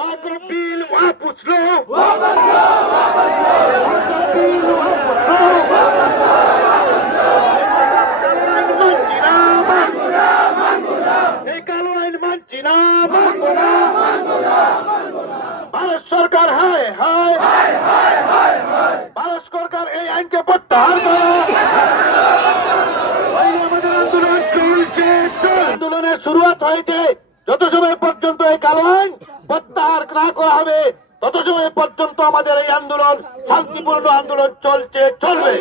वाकफ bill वापस लो, भारत सरकार हाय हाय भारत सरकार এই আইনকে প্রত্যাহার করো। আমাদের আন্দোলন চলছে, আন্দোলনের শুরুয়াত হয়েছে। যত সময় পর্যন্ত এই কালো আইন প্রত্যাহার না করা হবে তত সময় পর্যন্ত আমাদের এই আন্দোলন শান্তিপূর্ণ আন্দোলন চলছে, চলবে।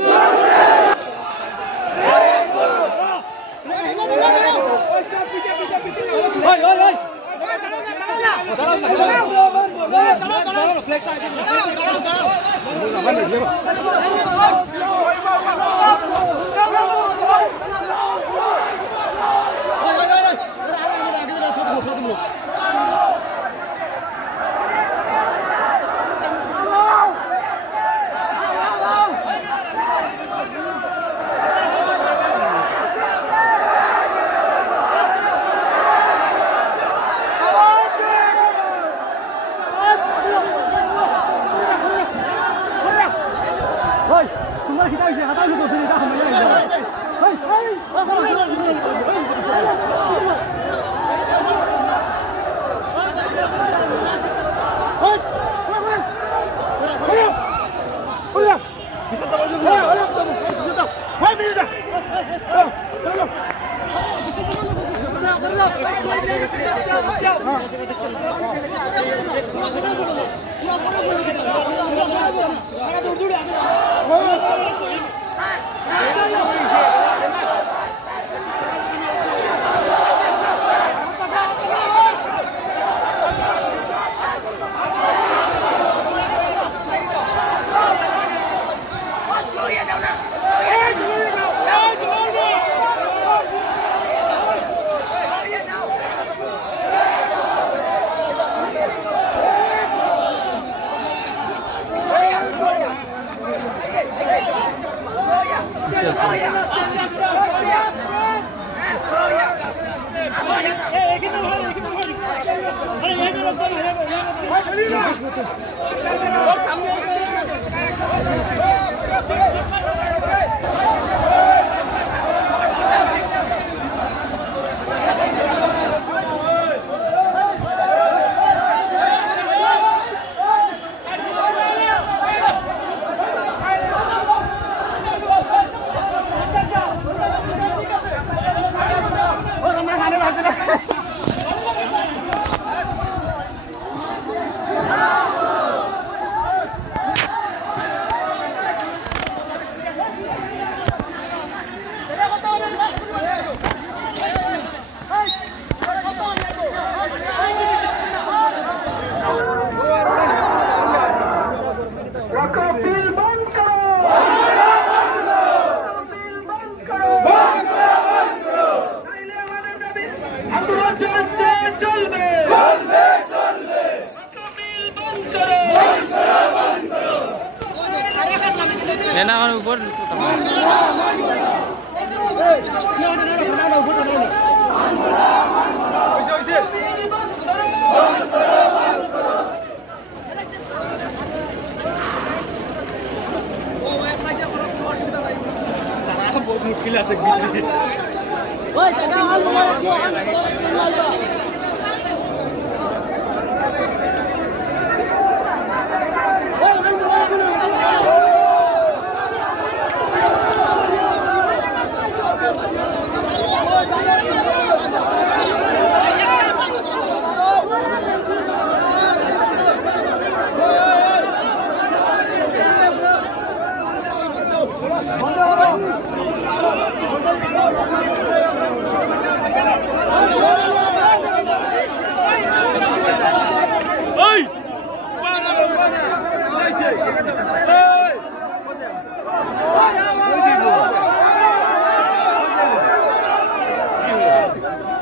बहुत मुश्किल है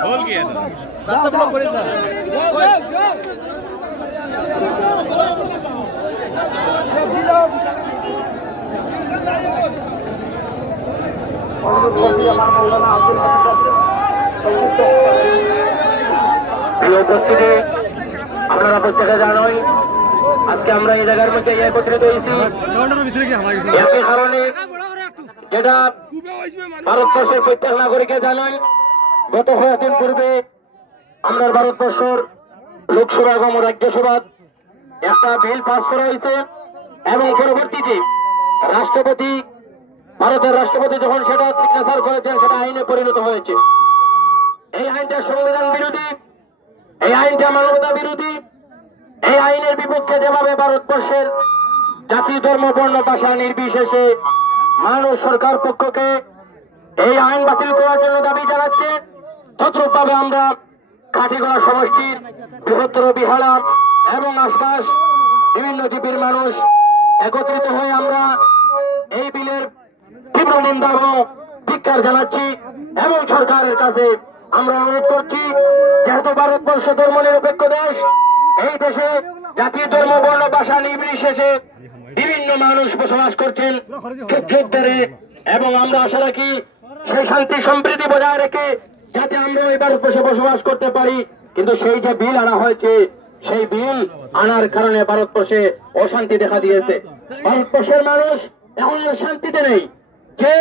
बोल गया रास्ता ब्लॉक করে না আপনারা প্রত্যেকে জানোই আজকে আমরা এই জায়গার মধ্যে একত্রিত হয়েছি একই কারণে, যেটা ভারতবর্ষের প্রত্যেক নাগরিকে জানাই, গত কয়েকদিন পূর্বে আমরা ভারতবর্ষের লোকসভা এবং রাজ্যসভা একটা বিল পাস করা হয়েছে এবং পরবর্তীতে রাষ্ট্রপতি, ভারতের রাষ্ট্রপতি যখন সেটা সিগনেচার করেছেন সেটা আইনে পরিণত হয়েছে। এই আইনটা সংবিধান বিরোধী, এই আইনটা মানবতা বিরোধী। এই আইনের বিপক্ষে যেভাবে ভারতবর্ষের জাতি, ধর্ম, বর্ণ, ভাষা নির্বিশেষে মানুষ সরকার পক্ষকে এই আইন বাতিল করার জন্য দাবি জানাচ্ছে, তদ্রূপভাবে আমরা কাঠিগড়া সমষ্টির বৃহত্তর বিহারা এবং আশপাশ বিভিন্ন দ্বীপের মানুষ একত্রিত হয়ে আমরা এই বিলের তীব্র নিন্দা এবং ধিক্কার জানাচ্ছি এবং সরকারের কাছে আমরা অনুরোধ করছি, যেহেতু ভারতবর্ষ ধর্মনিরপেক্ষ দেশ, এই দেশে জাতি, ধর্ম, বর্ণ, ভাষা নির্বিশেষে বিভিন্ন মানুষ বসবাস করছেন যুগ ধরে, এবং আমরা আশা রাখি সেই শান্তি সম্প্রীতি বজায় রেখে যাতে আমরা এই ভারতবর্ষে বসবাস করতে পারি। কিন্তু সেই যে বিল আনা হয়েছে, সেই বিল আনার কারণে ভারতবর্ষে অশান্তি দেখা দিয়েছে। ভারতবর্ষের মানুষ এখন শান্তিতে নেই। যে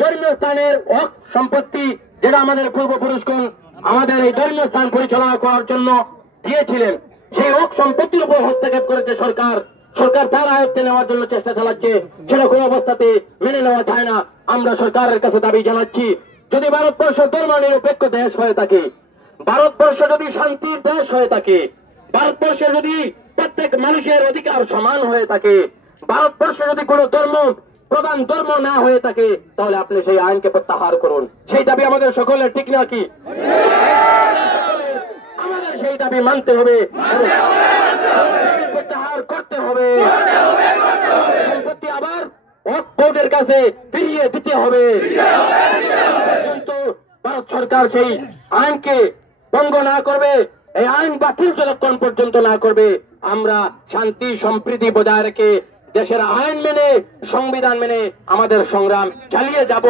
ধর্মীয় স্থানের হক সম্পত্তি যেটা আমাদের পূর্বপুরুষগণ আমাদের এই ধর্মীয় স্থান পরিচালনা করার জন্য দিয়েছিলেন, সেই হক সম্পত্তির উপর হস্তক্ষেপ করেছে সরকার। সরকার তার আয়ত্তে নেওয়ার জন্য চেষ্টা চালাচ্ছে, সেটা কোনো অবস্থাতে মেনে নেওয়া যায় না। আমরা সরকারের কাছে দাবি জানাচ্ছি, যদি ভারতবর্ষ ধর্ম নিরপেক্ষ দেশ হয়ে থাকে, ভারতবর্ষ যদি শান্তির দেশ হয়ে থাকে, ভারতবর্ষে যদি প্রত্যেক মানুষের অধিকার সমান হয়ে থাকে, ভারতবর্ষে যদি কোন ধর্ম প্রধান ধর্ম না হয়ে থাকে, তাহলে আপনি সেই আইনকে প্রত্যাহার করুন। সেই দাবি আমাদের সকলের, ঠিক নাকি? আমাদের সেই দাবি মানতে হবে, প্রত্যাহার করতে হবে, সম্পত্তি আবার ওয়াকফ বোর্ডের কাছে ফিরিয়ে দিতে হবে। কিন্তু ভারত সরকার সেই আইনকে ভঙ্গ না করবে, এই আইন বাতিল যতক্ষণ পর্যন্ত না করবে, আমরা শান্তি সম্প্রীতি বজায় রেখে দেশের আইন মেনে, সংবিধান মেনে আমাদের সংগ্রাম চালিয়ে যাব।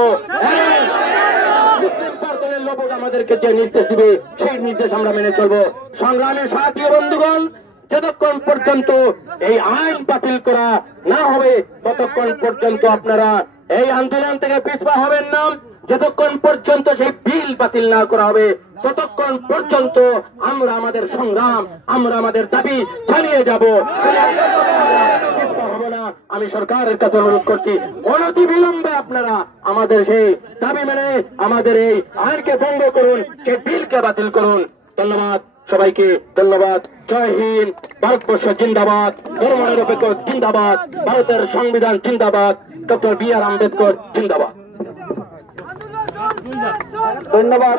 লোক আমাদেরকে যে নির্দেশ দিবে সেই নির্দেশ আমরা মেনে চলবো। সংগ্রামের সাথী বন্ধুগণ, যতক্ষণ পর্যন্ত এই আইন বাতিল করা না হবে ততক্ষণ পর্যন্ত আপনারা এই আন্দোলন থেকে পিছপা হবেন না। যতক্ষণ পর্যন্ত সেই বিল বাতিল না করা হবে ততক্ষণ পর্যন্ত আমরা আমাদের সংগ্রাম, আমরা আমাদের দাবি চালিয়ে যাব। আমি সরকারের কাছে অনুরোধ করছি, অনতি বিলম্বে আপনারা আমাদের সেই দাবি মেনে আমাদের এই আইনকে ভঙ্গ করুন, সেই বিলকে বাতিল করুন। ধন্যবাদ সবাইকে, ধন্যবাদ। জয় হিন্দ, ভারতবর্ষ জিন্দাবাদ, ধর্মনিরপেক্ষ জিন্দাবাদ, ভারতের সংবিধান জিন্দাবাদ, ডক্টর বি.আর. আম্বেদকর জিন্দাবাদ। ধন্যবাদ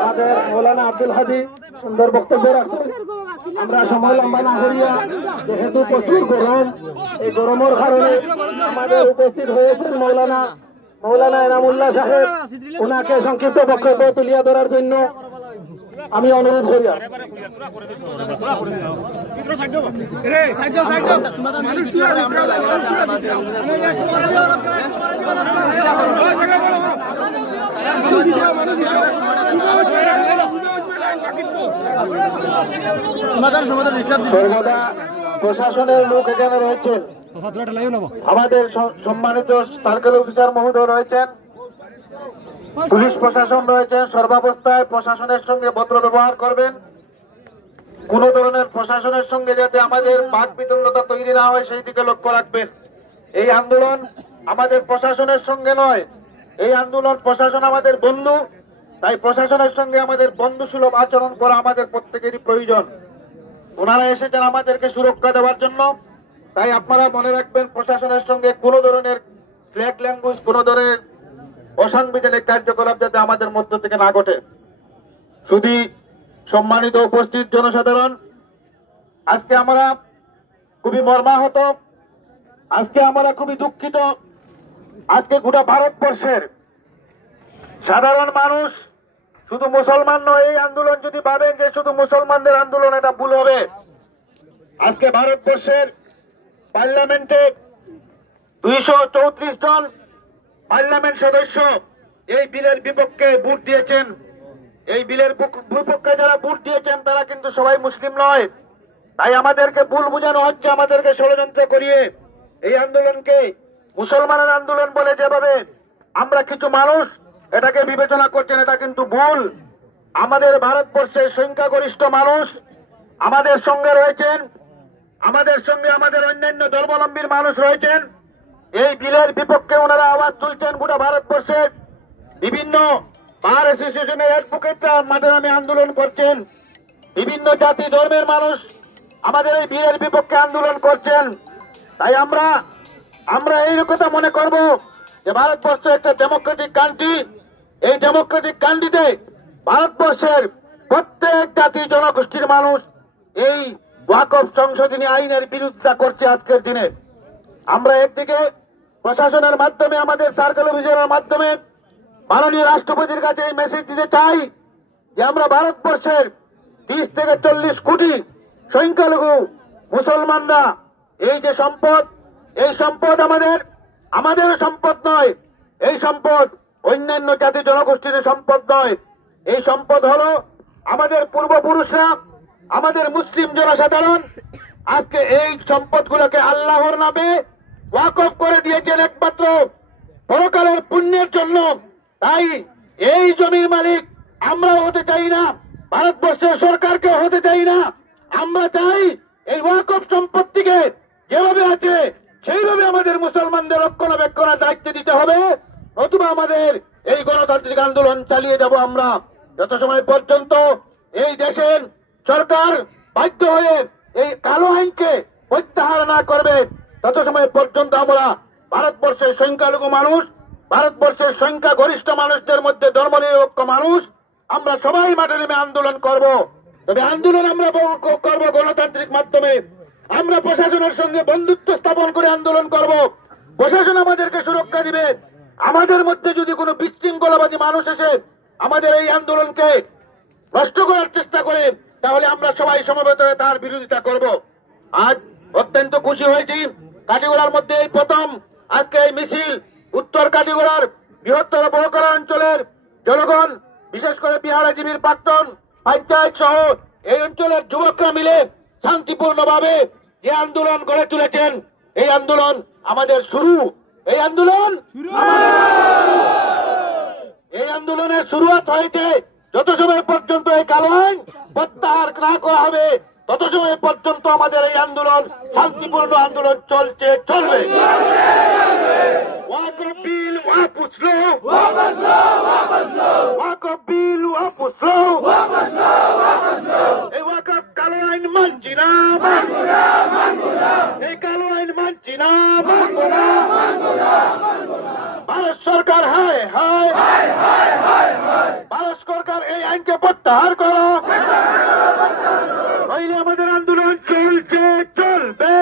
আমাদের মৌলানা আব্দুল হাদী, সুন্দর বক্তব্য রাখছেন। আমরা সময় লম্বা না করিয়া, যেহেতু প্রচুর গরম, এই গরমের কারণে আমাদের উপস্থিত হয়েছেন মৌলানা এনামুল্লাহ সাহেব, ওনাকে সংক্ষিপ্ত বক্তব্য তুলিয়া ধরার জন্য আমি অনুরোধ করি। সর্বদা প্রশাসনের লোক এখানে রয়েছেন, আমাদের সম্মানিত সার্কেল অফিসার মহোদয় রয়েছেন, পুলিশ প্রশাসন রয়েছেন। সর্বাবস্থায় প্রশাসনের সঙ্গে ভদ্র ব্যবহার করবেন। কোন ধরনের প্রশাসনের সঙ্গে যাতে আমাদের বাক বিতণ্ডতা তৈরি না হয় সেই দিকে লক্ষ্য রাখবেন। এই আন্দোলন আমাদের প্রশাসনের সঙ্গে নয়, এই আন্দোলন প্রশাসন আমাদের বন্ধু, তাই প্রশাসনের সঙ্গে আমাদের বন্ধুসুলভ আচরণ করা আমাদের প্রত্যেকেরই প্রয়োজন। ওনারা এসেছেন আমাদেরকে সুরক্ষা দেওয়ার জন্য, তাই আপনারা মনে রাখবেন প্রশাসনের সঙ্গে কোন ধরনের ফ্ল্যাগ ল্যাঙ্গুয়েজ, কোন ধরনের অসাংবিধানিক কার্যকলাপ যাতে আমাদের মধ্য থেকে না ঘটে। শুধু সম্মানিত উপস্থিত জনসাধারণ, আজকে আমরা খুবই মর্মাহত, আজকে আমরা খুবই দুঃখিত। আজকে গোটা ভারতবর্ষের সাধারণ মানুষ, শুধু মুসলমান নয়, এই আন্দোলন যদি ভাবেন যে শুধু মুসলমানদের আন্দোলন, এটা ভুল হবে। আজকে ভারতবর্ষের পার্লামেন্টে 234 জন পার্লামেন্ট সদস্য এই বিলের বিপক্ষে ভোট দিয়েছেন। এই বিলের বিপক্ষে যারা ভোট দিয়েছেন তারা কিন্তু সবাই মুসলিম নয়, তাই আমাদেরকে ভুল বোঝানো হচ্ছে, আমাদেরকে ষড়যন্ত্র করিয়ে এই আন্দোলনকে মুসলমানের আন্দোলন বলে যেভাবে আমরা কিছু মানুষ এটাকে বিবেচনা করছেন, এটা কিন্তু ভুল। আমাদের ভারতবর্ষের সংখ্যাগরিষ্ঠ মানুষ আমাদের সঙ্গে রয়েছেন, আমাদের সঙ্গে আমাদের অন্যান্য ধর্মাবলম্বীর মানুষ রয়েছেন। এই বিলের বিপক্ষে ওনারা আওয়াজ তুলছেন। গোটা ভারতবর্ষের বিভিন্ন বার অ্যাসোসিয়েশনের অ্যাডভোকেটরা মাঠে নামে আন্দোলন করছেন। বিভিন্ন জাতি ধর্মের মানুষ আমাদের এই বিলের বিপক্ষে আন্দোলন করছেন। তাই আমরা এই কথা মনে করব যে ভারতবর্ষ একটা ডেমোক্রেটিক কান্ট্রি। এই ডেমোক্রেটিক কান্ট্রিতে ভারতবর্ষের প্রত্যেক জাতি জনগোষ্ঠীর মানুষ এই ওয়াকফ সংশোধনী আইনের বিরোধিতা করছে। আজকের দিনে আমরা একদিকে প্রশাসনের মাধ্যমে, আমাদের সার্কেল অফিসারের মাধ্যমে মাননীয় রাষ্ট্রপতির কাছে এই মেসেজ দিতে চাই যে আমরা ভারতবর্ষের 30 থেকে 40 কোটি সংখ্যালঘু মুসলমানরা এই যে সম্পদ, এই সম্পদ আমাদের সম্পদ নয়। এই সম্পদ অন্যান্য জাতি জনগোষ্ঠীর সম্পদ নয়। এই সম্পদ হলো আমাদের পূর্বপুরুষরা, আমাদের মুসলিম জনসাধারণ আজকে এই সম্পদগুলোকে আল্লাহর নামে ওয়াকফ করে দিয়েছেন একমাত্র পরকালের পুণ্যের জন্য। তাই এই জমির মালিক আমরাও হতে চাই না, ভারতবর্ষের সরকারকে হতে চাই না। আমরা চাই এই ওয়াকফ সম্পত্তিকে যেভাবে আছে সেইভাবে আমাদের মুসলমানদের রক্ষণাবেক্ষণের দায়িত্ব দিতে হবে, নতুবা আমাদের এই গণতান্ত্রিক আন্দোলন চালিয়ে যাব আমরা যত সময় পর্যন্ত এই দেশের সরকার বাধ্য হয়ে এই কালো আইনকে প্রত্যাহার না করবে। তত সময় পর্যন্ত আমরা ভারতবর্ষের সংখ্যালঘু মানুষ, ভারতবর্ষের সংখ্যাগরিষ্ঠ মানুষদের মধ্যে ধর্মনিরপেক্ষ মানুষ আমরা সবাই মাঠে নেমে আন্দোলন করব। তবে আন্দোলন আমরা করব গণতান্ত্রিক মাধ্যমে। আমরা প্রশাসনের সঙ্গে বন্ধুত্ব স্থাপন করে আন্দোলন করব। প্রশাসন আমাদেরকে সুরক্ষা দিবে। আমাদের মধ্যে যদি কোনো বিশৃঙ্খলাবাদী মানুষ এসে আমাদের এই আন্দোলনকে নষ্ট করার চেষ্টা করে, তাহলে আমরা সবাই সমবেত হয়ে তার বিরোধিতা করব। আজ অত্যন্ত খুশি হয়েছি, কাটিগড়ার মধ্যে এই প্রথম আজকে এই মিছিল উত্তর কাটিগড়ার বৃহত্তর বহকরা অঞ্চলের জনগণ, বিশেষ করে বিহারাজীবীর প্রাক্তন পঞ্চায়েত সহ এই অঞ্চলের যুবকরা মিলে শান্তিপূর্ণভাবে যে আন্দোলন গড়ে তুলেছেন, এই আন্দোলন আমাদের শুরু। এই আন্দোলনের শুরুয়াত হয়েছে। যত সময় পর্যন্ত এই কালো আইন প্রত্যাহার না করা হবে তত সময় পর্যন্ত আমাদের এই আন্দোলন শান্তিপূর্ণ আন্দোলন চলবে। ওয়াকফ বিল ওয়াপস লো, ওয়াকফ বিল ওয়াপস লো, এই ওয়াকফ কালো আইন মানছি না, এই কালো আইন মানছি না, ভারত সরকার হায় হায়, ভারত সরকার এই আইনকে প্রত্যাহার করো, নইলে আমাদের আন্দোলন চলবে, চলবে,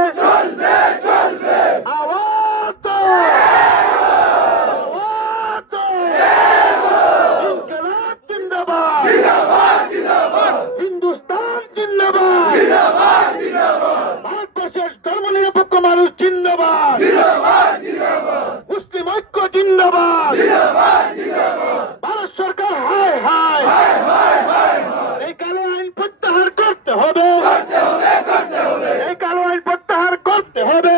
আওয়াজ দো, আওয়াজ দো, ইনকিলাব জিন্দাবাদ, হিন্দুস্তান জিন্দাবাদ, ভারতবর্ষের ধর্মনিরপেক্ষ মানুষ জিন্দাবাদ, মুসলিম ঐক্য জিন্দাবাদ, ভারত সরকার হায় হায়, এই কালো আইন প্রত্যাহার করতে হবে, এই কালো আইন প্রত্যাহার করতে হবে,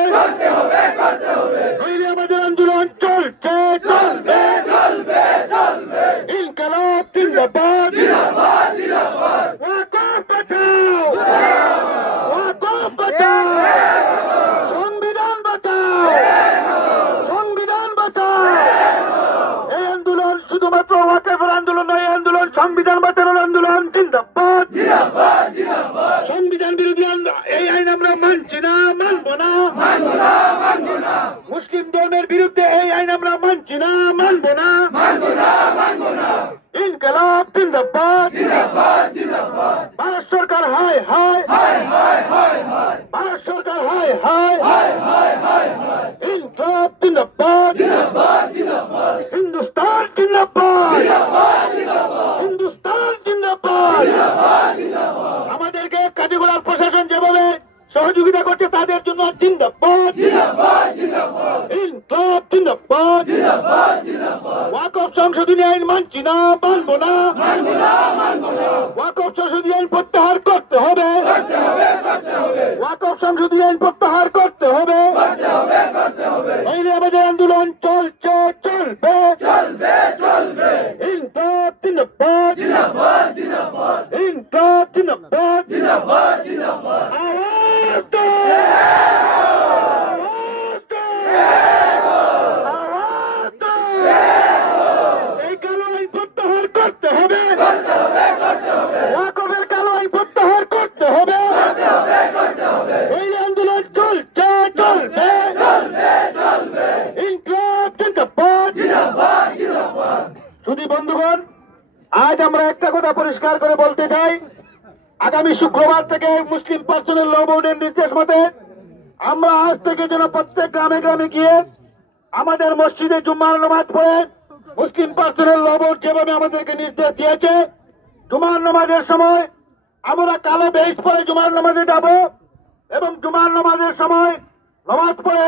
নইলে আমাদের আন্দোলন চলছে, চলবে, ইনকিলাব জিন্দাবাদ, ওয়াকফ বাঁচাও, ওয়াকফ বাঁচাও, সংবিধান বাঁচাও, সংবিধান বাঁচাও। এই আন্দোলন শুধুমাত্র ওয়াকফের আন্দোলন নয়, এই আন্দোলন সংবিধান বাঁচানোর আন্দোলন। জিন্দাবাদ, সংবিধান বিরোধী এই আইন আমরা মানছি না, মানবো না, মুসলিম ধর্মের বিরুদ্ধে এই আইন আমরা মানছি না, মানবো না, ইনকিলাব জিন্দাবাদ, ভারত সরকার হায় হায়, ভারত সরকার হায় হায়, ইনকিলাব জিন্দাবাদ, হিন্দুস্তান জিন্দাবাদ, হিন্দুস্তান জিন্দাবাদ। আমাদেরকে কাটিগড়ার প্রশাসন যেভাবে সহযোগিতা করছে তাদের জন্য জিন্দাবাদ, ইনকলাব জিন্দাবাদ। ওয়াকফ সংশোধনী আইন মানছি না, মানবো না। ওয়াকফ সংশোধনী আইন প্রত্যাহার করতে হবে, ওয়াকফ সংশোধনী আইন প্রত্যাহার করতে হবে। নইলে আমাদের আন্দোলন চলছে, চলবে, ইনকলাব জিন্দাবাদ, ইনকলাব জিন্দাবাদ। আওয়াজ দে, আওয়াজ দে, আওয়াজ দে। এই কালো আইন প্রত্যাহার করতে হবে, ওয়াকফের কালো আইন প্রত্যাহার করতে হবে। এই আন্দোলন চলছে, চলবে, ইনকলাব জিন্দাবাদ। শুধু বন্ধুগণ, আজ আমরা একটা কথা পরিষ্কার করে বলতে চাই, আগামী শুক্রবার থেকে মুসলিম পার্সোনাল ল বোর্ডের নির্দেশ মতে আমরা আজ থেকে যেন প্রত্যেক গ্রামে গ্রামে গিয়ে আমাদের মসজিদে জুম্মার নামাজ পড়ে মুসলিম পার্সোনাল ল বোর্ড যেভাবে আমাদেরকে নির্দেশ দিয়েছে, জুমার নামাজের সময় আমরা কালো বেশ পরে জুমার নামাজে যাব এবং জুমার নামাজের সময় নামাজ পড়ে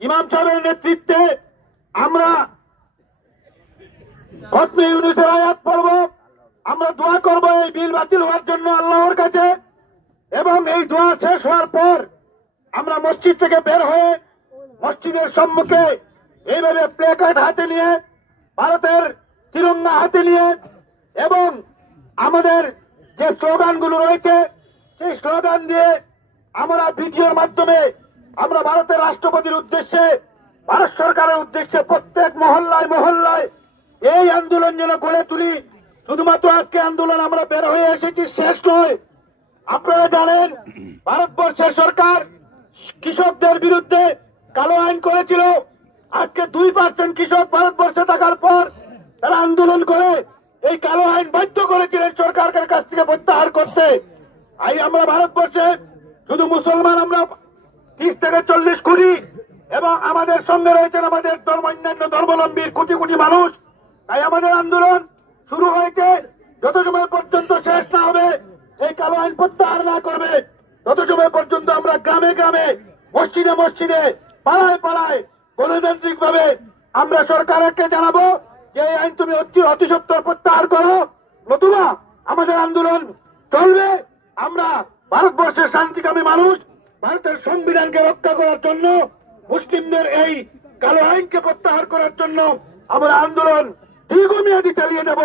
ইমাম সাহেবের নেতৃত্বে আমরা খতমে ইউনূসের আয়াত পড়ব। আমরা দোয়া করব এই বিল বাতিল হওয়ার জন্য আল্লাহর কাছে, এবং এই দোয়া শেষ হওয়ার পর আমরা মসজিদ থেকে বের হয়ে মসজিদের সম্মুখে এইভাবে প্লেকার্ড হাতে নিয়ে, ভারতের তিরঙ্গা হাতে নিয়ে এবং আমাদের যে স্লোগানগুলো রয়েছে সেই স্লোগান দিয়ে আমরা ভিডিওর মাধ্যমে আমরা ভারতের রাষ্ট্রপতির উদ্দেশ্যে, ভারত সরকারের উদ্দেশ্যে প্রত্যেক মহল্লায় মহল্লায় এই আন্দোলন যেন গড়ে তুলি। শুধুমাত্র আজকে আন্দোলন আমরা বের হয়ে এসেছি শেষ নয়। আপনারা জানেন ভারতবর্ষের সরকার কৃষকদের বিরুদ্ধে কালো আইন করেছিল। আজকে 2% কৃষক ভারতবর্ষে থাকার পর তারা আন্দোলন করে এই কালো আইন বাধ্য করেছিলেন সরকারের কাছ থেকে প্রত্যাহার করতে। আমরা ভারতবর্ষে শুধু মুসলমান আমরা 30 থেকে 40 কোটি, এবং আমাদের সঙ্গে রয়েছেন আমাদের অন্যান্য ধর্মাবলম্বীর কোটি কোটি মানুষ। তাই আমাদের আন্দোলন শুরু হয়েছে, যত সময় পর্যন্ত শেষ না হবে, এই কালো আইন প্রত্যাহার না করবে, তত সময় পর্যন্ত আমরা গ্রামে গ্রামে, মসজিদে মসজিদে, পাড়ায় পাড়ায় গণতান্ত্রিক ভাবে আমরা সরকারকে জানাবো যে এই আইন তুমি অতি সত্বর প্রত্যাহার করো, নতুবা আমাদের আন্দোলন চলবে। আমরা ভারতবর্ষের শান্তিকামী মানুষ, ভারতের সংবিধানকে রক্ষা করার জন্য, মুসলিমদের এই কালো আইনকে প্রত্যাহার করার জন্য আমরা আন্দোলন দীর্ঘমেয়াদী চালিয়ে যাব।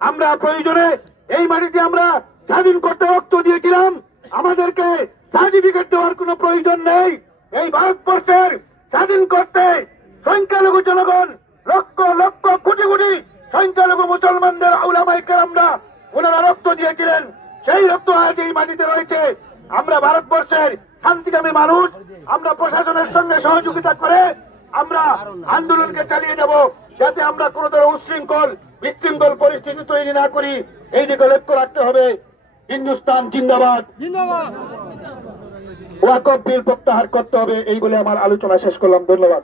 আমরা প্রয়োজনে এই মাটিতে আমরা স্বাধীন করতে রক্ত দিয়েছিলাম, আমাদেরকে সার্টিফিকেট দেওয়ার কোনো প্রয়োজন নেই। এই ভারতবর্ষের স্বাধীন করতে সংখ্যালঘু জনগণ, লক্ষ লক্ষ কোটি কোটি সংখ্যালঘু মুসলমানদের উলামায়ে কেরামরা ওনারা রক্ত দিয়েছিলেন, সেই রক্ত আজ এই মাটিতে রয়েছে। আমরা ভারতবর্ষের শান্তিকামী মানুষ, আমরা প্রশাসনের সঙ্গে সহযোগিতা করে আমরা আন্দোলনকে চালিয়ে যাব, যাতে আমরা কোন ধরনের উচ্ছৃঙ্খল বিশৃঙ্খল পরিস্থিতি তৈরি না করি। এই দিকে লক্ষ্য রাখতে হবে। হিন্দুস্তান জিন্দাবাদ, ওয়াকফ বিল প্রত্যাহার করতে হবে, এই বলে আমার আলোচনা শেষ করলাম। ধন্যবাদ।